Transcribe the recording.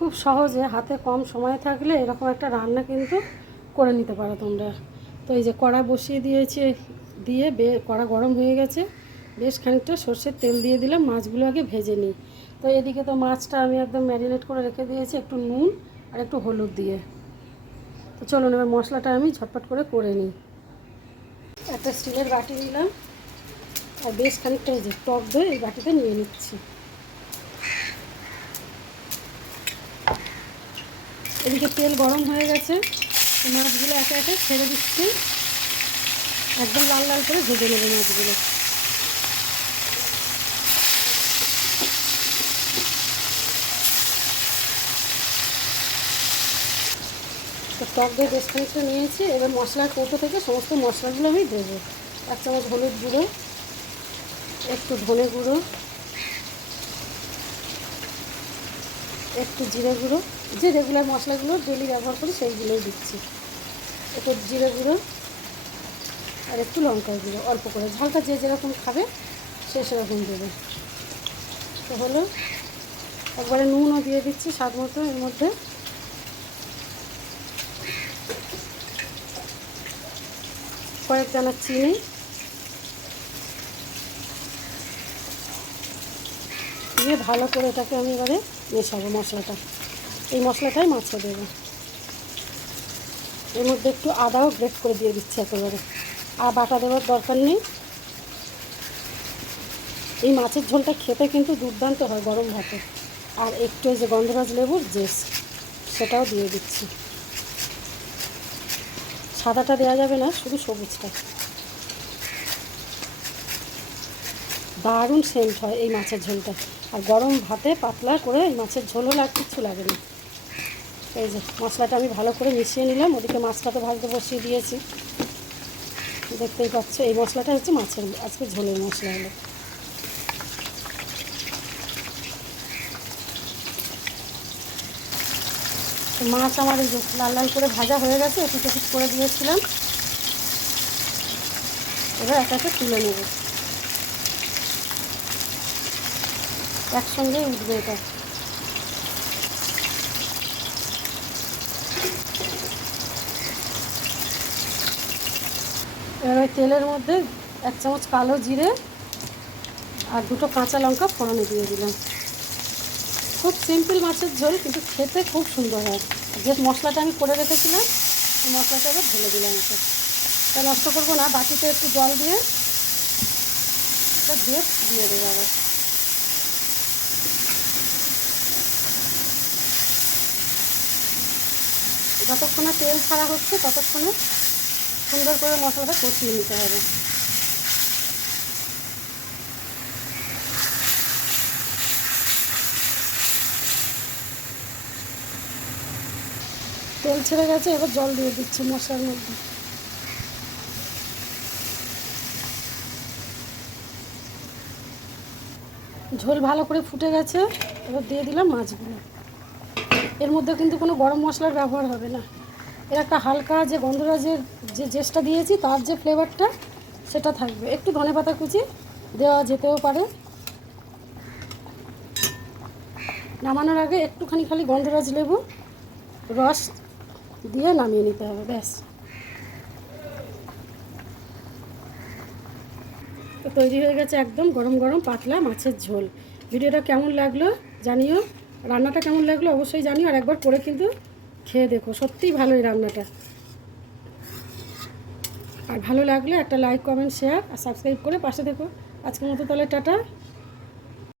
খুব সহজে হাতে কম সময় থাকলে এরকম একটা রান্না কিন্তু করে নিতে পারো তোমরা। তো এই যে কড়া বসিয়ে দিয়েছে, দিয়ে বে, কড়া গরম হয়ে গেছে। বেশ খানিকটা সর্ষের তেল দিয়ে দিলাম, মাছগুলো আগে ভেজে নিই। তো এদিকে তো মাছটা আমি একদম ম্যারিনেট করে রেখে দিয়েছি, একটু নুন আর একটু হলুদ দিয়ে। তো চলুন এবার মশলাটা আমি ঝটপট করে করে নিই। একটা স্টিলের বাটি নিলাম। আর বেশ খানিকটা যে টক দই এই বাটিতে নিয়ে নিচ্ছি। এদিকে তেল গরম হয়ে গেছে। মাছগুলো একে একে ছেড়ে দিচ্ছি। একদম লাল লাল করে ভেজে নেবে মাছগুলো। তো টক দই বেশ খানিকটা নিয়েছি। এবার মশলার কৌটো থেকে সমস্ত মশলাগুলো আমি দেবো। এক চামচ হলুদ গুঁড়ো, একটু ধনে গুঁড়ো, একটু জিরে গুঁড়ো যে রেগুলার মশলাগুলো ডেলি ব্যবহার করি, সেইগুলোই দিচ্ছি। একটু জিরে গুঁড়ো আর একটু লঙ্কা গুঁড়ো, অল্প করে। ঝালটা যে যেরকম খাবে, সে সেরকম দেবে। তো হলো, একবারে নুনও দিয়ে দিচ্ছি স্বাদ মতো এর মধ্যে। কয়েক দানা চিনি। দিয়ে ভালো করে এটাকে আমি এবারে মেশাবো মশলাটা। এই মশলাটাই মাছে দেবো। এর মধ্যে একটু আদাও গ্রেট করে দিয়ে দিচ্ছি একেবারে। আর বাটা দেওয়ার দরকার নেই। এই মাছের ঝোলটা খেতে কিন্তু দুর্দান্ত হয় গরম ভাতে। আর একটু যে গন্ধরাজ লেবুর জেস সেটাও দিয়ে দিচ্ছি। সাদাটা দেওয়া যাবে না, শুধু সবুজটা। দারুণ সেন্ট হয় এই মাছের ঝোলটা। আর গরম ভাতে পাতলা করে এই মাছের ঝোল হলে আর কিচ্ছু লাগে না। এই যে মশলাটা আমি ভালো করে মিশিয়ে নিলাম, ওদিকে মাছটা তো ভাজতে বসিয়ে দিয়েছি। দেখতেই পাচ্ছ, এই মশলাটা হচ্ছে মাছের আজকে ঝোলের মশলা হলো। মাছ আমার লাল লাল করে ভাজা হয়ে গেছে, একটু একটু করে দিয়েছিলাম। এবার একটা একটা তুলে নেব। একসঙ্গেই উঠবে এটা। এবার ওই তেলের মধ্যে এক চামচ কালো জিরে আর দুটো কাঁচা লঙ্কা ফোড়নে দিয়ে দিলাম। খুব সিম্পল মাছের ঝোল, কিন্তু খেতে খুব সুন্দর হয়। যে মশলাটা আমি করে রেখেছিলাম, সেই মশলাটা এবার ঢেলে দিলাম এটা তা নষ্ট করব না, বাটিতে একটু জল দিয়ে দিয়ে দিয়ে দেবো আবার। যতক্ষণে তেল ছাড়া হচ্ছে, ততক্ষণে সুন্দর করে মশলাটা কষিয়ে নিতে হবে। তেল ছেড়ে গেছে, এবার জল দিয়ে দিচ্ছি মশলার মধ্যে। ঝোল ভালো করে ফুটে গেছে, এবার দিয়ে দিলাম মাছগুলো। এর মধ্যে কিন্তু কোনো গরম মশলার ব্যবহার হবে না। এর একটা হালকা যে গন্ধরাজের যে জেসটা দিয়েছি, তার যে ফ্লেভারটা সেটা থাকবে। একটু ধনে পাতা কুচি দেওয়া যেতেও পারে। নামানোর আগে একটুখানি খালি গন্ধরাজ লেবু, রস দিয়ে নামিয়ে নিতে হবে, ব্যাস। তো তৈরি হয়ে গেছে একদম গরম গরম পাতলা মাছের ঝোল। ভিডিওটা কেমন লাগল জানিও, রান্নাটা কেমন লাগল অবশ্যই জানিও, আর একবার করে কিন্তু খেয়ে দেখো, সত্যিই ভালো এই রান্নাটা। আর ভালো লাগলে একটা লাইক কমেন্ট শেয়ার আর সাবস্ক্রাইব করে পাশে দেখো। আজকের মতো তাহলে টাটা।